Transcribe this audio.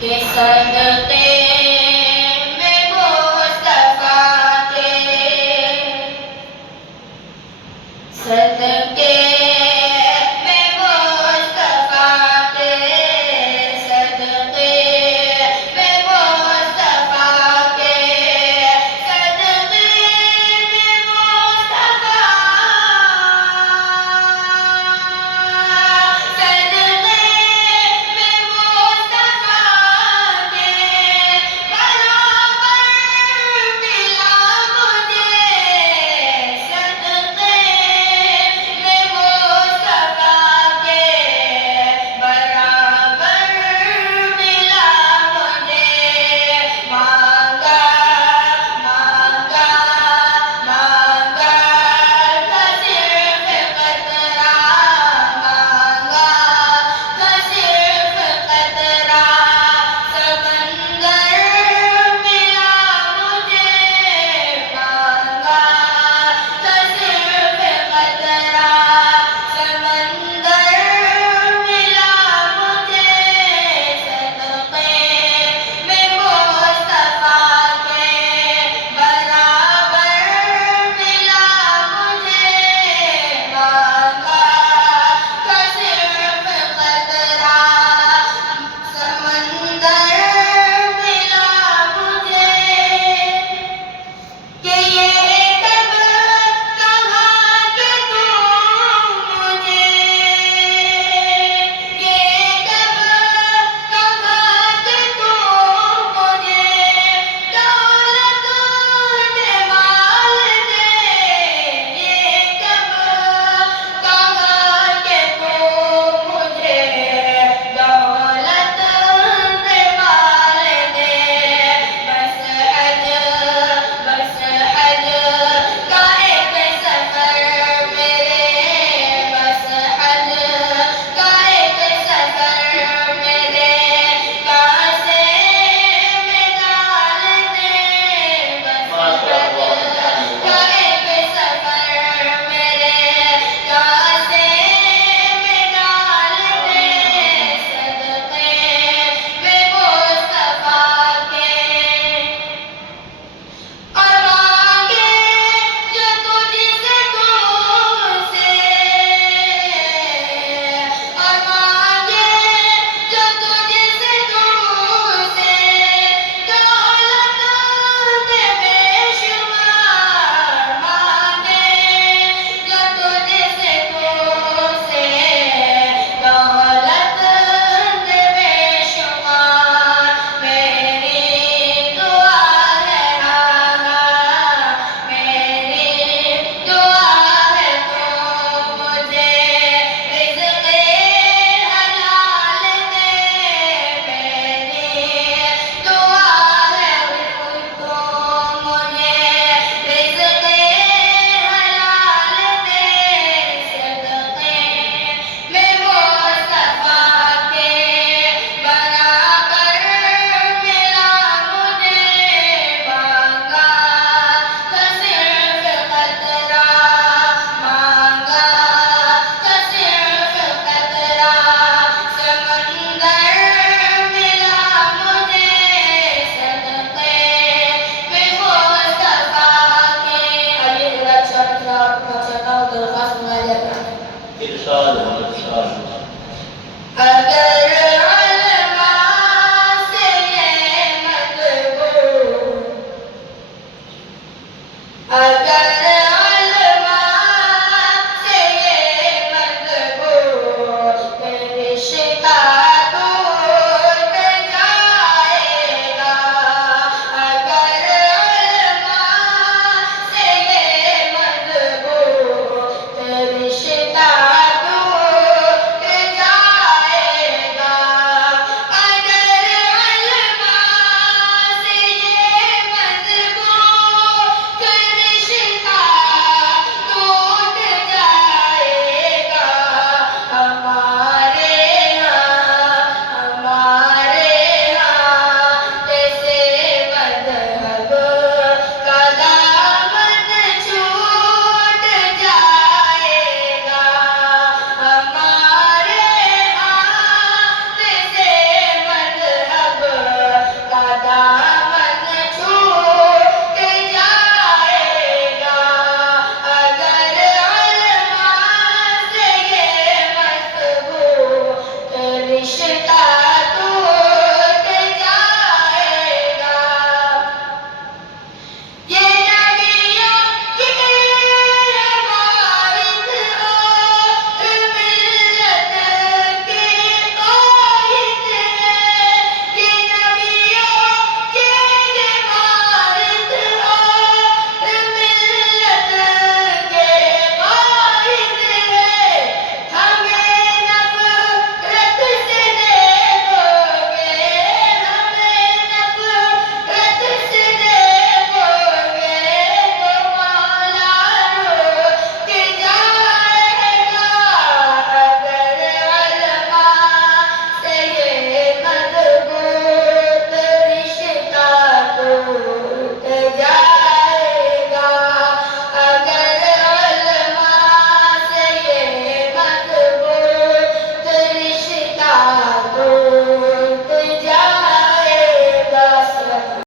के सदके में मुस्तफा के सदके में मुस्तफा के सदके में मुस्तफा के सदके में मुस्तफा सदके में मुस्तफा के बराबर मिला मुझे सदके में मुस्तफा के बराबर मिला मुझे मांगा मांगा मांगा था सिर्फ कतरा मांगा था सिर्फ कतरा समंदर मिला मुझे मांगा था सिर्फ कतरा समंदर मिला मुझे सदके में मुस्तफा के बराबर मिला मुझे मांगा था सिर्फ कतरा समंदर मिला मुझे कि ये कब कहा कि तुम मुझे ये कब कहा कि तुम मुझे दौलत दे माल दे ये कब कहा कि तुम मुझे दौलत दे माल दे बस हज का एक सफर मेरे बस हज का एक सफर मेरे कासे में डाल दे बस हज का एक सफर मेरे कासे में डाल दे सदके में मुस्तफा के और मांगे जो तुझसे तुझसे और मांगे जो तुझसे तुझसे दौलत दे बेशुमार मांगे जो तुझसे तुझसे दौलत दे बेशुमार मेरी दुआ है आगा मेरी दुआ है तू मुझे रिज़्क़े हलाल दे मेरी दुआ है तू मुझे रिज़्क़े हलाल दे सदके में मुस्तफा के बराबर मिला मुझे मांगा था सिर्फ कतरा मांगा था सिर्फ कतरा समंदर मिला मुझे सदके में मुस्तफा के आइए जरा अच्छा आपको चाहता हूँ दरख्वास्त मंगाया जाता है इरशाद